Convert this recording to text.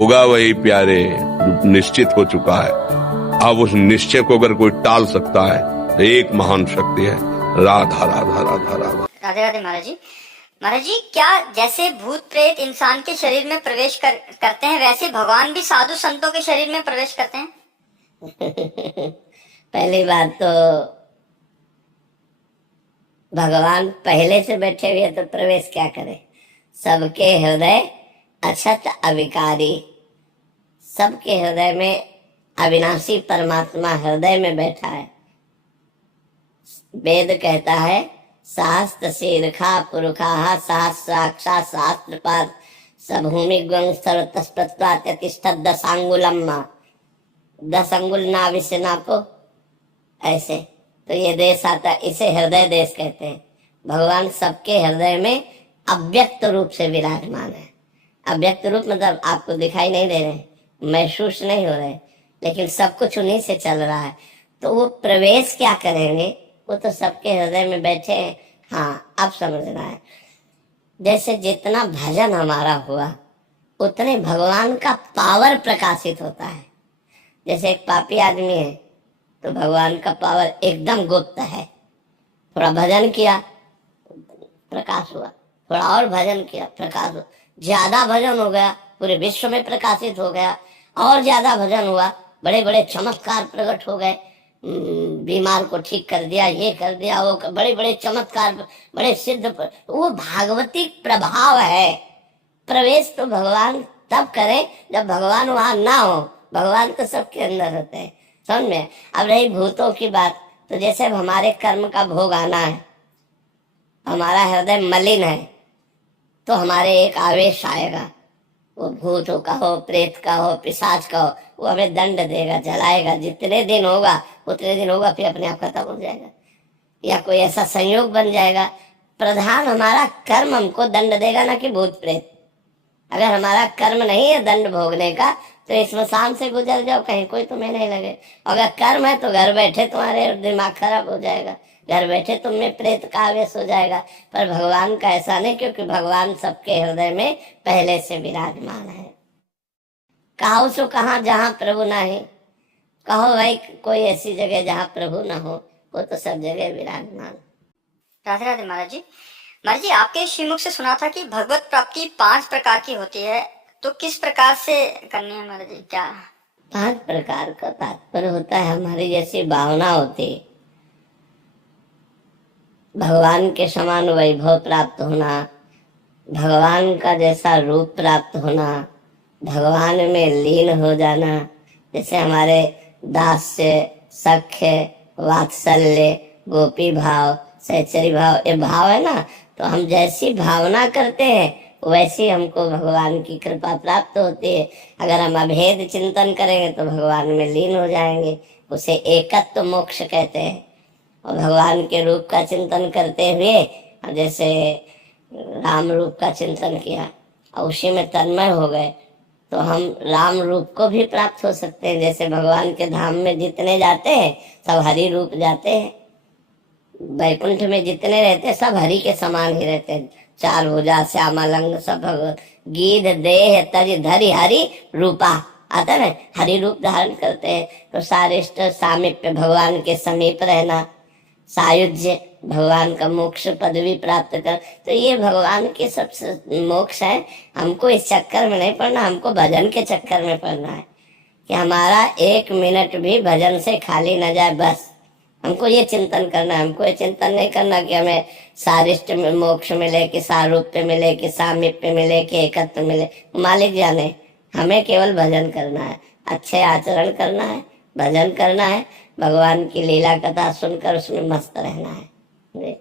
होगा वही प्यारे जो निश्चित हो चुका है। अब उस निश्चय को अगर कोई टाल सकता है तो एक महान शक्ति है, राधा राधा राधा राधा। राधे राधे महाराज जी। महाराज जी, क्या जैसे भूत प्रेत इंसान के शरीर में प्रवेश करते हैं, वैसे भगवान भी साधु संतों के शरीर में प्रवेश करते हैं? पहली बात तो भगवान पहले से बैठे हुए तो प्रवेश क्या करे। सबके हृदय अछत अविकारी, सबके हृदय में अविनाशी परमात्मा हृदय में बैठा है। वेद कहता है शास्त्र शीर्षा पुरुषा सहस्राक्षा शास्त्रपाद सभूमि ग्वंग सर्वतस्पत्वात्यतिष्ठत दशांगुलम, 10 अंगुल नाभि से नापो, ऐसे तो ये देश आता, इसे हृदय देश कहते हैं। भगवान सबके हृदय में अव्यक्त रूप से विराजमान है। अव्यक्त रूप मतलब आपको दिखाई नहीं दे रहे, महसूस नहीं हो रहे, लेकिन सब कुछ उन्हीं से चल रहा है। तो वो प्रवेश क्या करेंगे, वो तो सबके हृदय में बैठे हैं। हाँ, अब समझना है। जैसे जितना भजन हमारा हुआ उतने भगवान का पावर प्रकाशित होता है। जैसे एक पापी आदमी है तो भगवान का पावर एकदम गुप्त है। थोड़ा भजन किया प्रकाश हुआ, थोड़ा और भजन किया प्रकाश हुआ, ज्यादा भजन हो गया पूरे विश्व में प्रकाशित हो गया, और ज्यादा भजन हुआ, बड़े बड़े चमत्कार प्रकट हो गए, बीमार को ठीक कर दिया, ये कर दिया, वो बड़े बड़े चमत्कार, बड़े सिद्ध, वो भागवतिक प्रभाव है। प्रवेश तो भगवान तब करें जब भगवान वहां ना हो। भगवान तो सबके अंदर होते हैं, समझ में। अब रही भूतों की बात, तो जैसे अब हमारे कर्म का भोग आना है, हमारा हृदय मलिन है तो हमारे एक आवेश आएगा, वो भूतों का हो, प्रेत का हो, पिशाच का हो, वो हमें दंड देगा, जलाएगा। जितने दिन होगा उतने दिन होगा, फिर अपने आप खत्म हो जाएगा, या कोई ऐसा संयोग बन जाएगा। प्रधान हमारा कर्म हमको दंड देगा, ना कि भूत प्रेत। अगर हमारा कर्म नहीं है दंड भोगने का तो इस स्मशान से गुजर जाओ, कहीं कोई तुम्हें नहीं लगे। अगर कर्म है तो घर बैठे तुम्हारे दिमाग खराब हो जाएगा, घर बैठे तुम में प्रेत का आवेश हो जाएगा। पर भगवान का ऐसा नहीं, क्योंकि भगवान सबके हृदय में पहले से विराजमान है। कहो सो कहाँ जहाँ प्रभु ना है, कहो भाई कोई ऐसी जगह जहाँ प्रभु ना हो, वो तो सब जगह विराजमान। राधे राधे महाराज जी। महाराज जी, आपके श्रीमुख से सुना था कि भगवत प्राप्ति 5 प्रकार की होती है, तो किस प्रकार से करनी है महाराज जी? क्या 5 प्रकार का तात्पर्य होता है, हमारी जैसी भावना होती, भगवान के समान वैभव प्राप्त होना, भगवान का जैसा रूप प्राप्त होना, भगवान में लीन हो जाना। जैसे हमारे दास्य, सख्य, वात्सल्य, गोपी भाव, सहचरी भाव, ये भाव है ना, तो हम जैसी भावना करते हैं वैसी हमको भगवान की कृपा प्राप्त होती है। अगर हम अभेद चिंतन करेंगे तो भगवान में लीन हो जाएंगे, उसे एकत्व मोक्ष कहते हैं। और भगवान के रूप का चिंतन करते हुए जैसे राम रूप का चिंतन किया और उसी में तन्मय हो गए, तो हम राम रूप को भी प्राप्त हो सकते हैं। जैसे भगवान के धाम में जितने जाते हैं सब हरि रूप जाते हैं, वैकुंठ में जितने रहते हैं सब हरि के समान ही रहते हैं, 4 भुजा श्यामालंग सब भगवान। गीध देह तज धरि हरि रूपा आता है, हरि रूप धारण करते हैं। तो सारिष्ट सामीप्य, भगवान के समीप रहना, सायुज्य, भगवान का मोक्ष पदवी प्राप्त कर, तो ये भगवान के सबसे मोक्ष है। हमको इस चक्कर में नहीं पड़ना, हमको भजन के चक्कर में पड़ना है कि हमारा 1 मिनट भी भजन से खाली न जाए। बस हमको ये चिंतन करना है, हमको ये चिंतन नहीं करना कि हमें सारिष्ट में मोक्ष मिले, कि सारूप्य मिले, कि सामीप्य मिले, कि एकत्व मिले, मालिक जाने। हमें केवल भजन करना है, अच्छे आचरण करना है, भजन करना है, भगवान की लीला कथा सुनकर उसमें मस्त रहना है।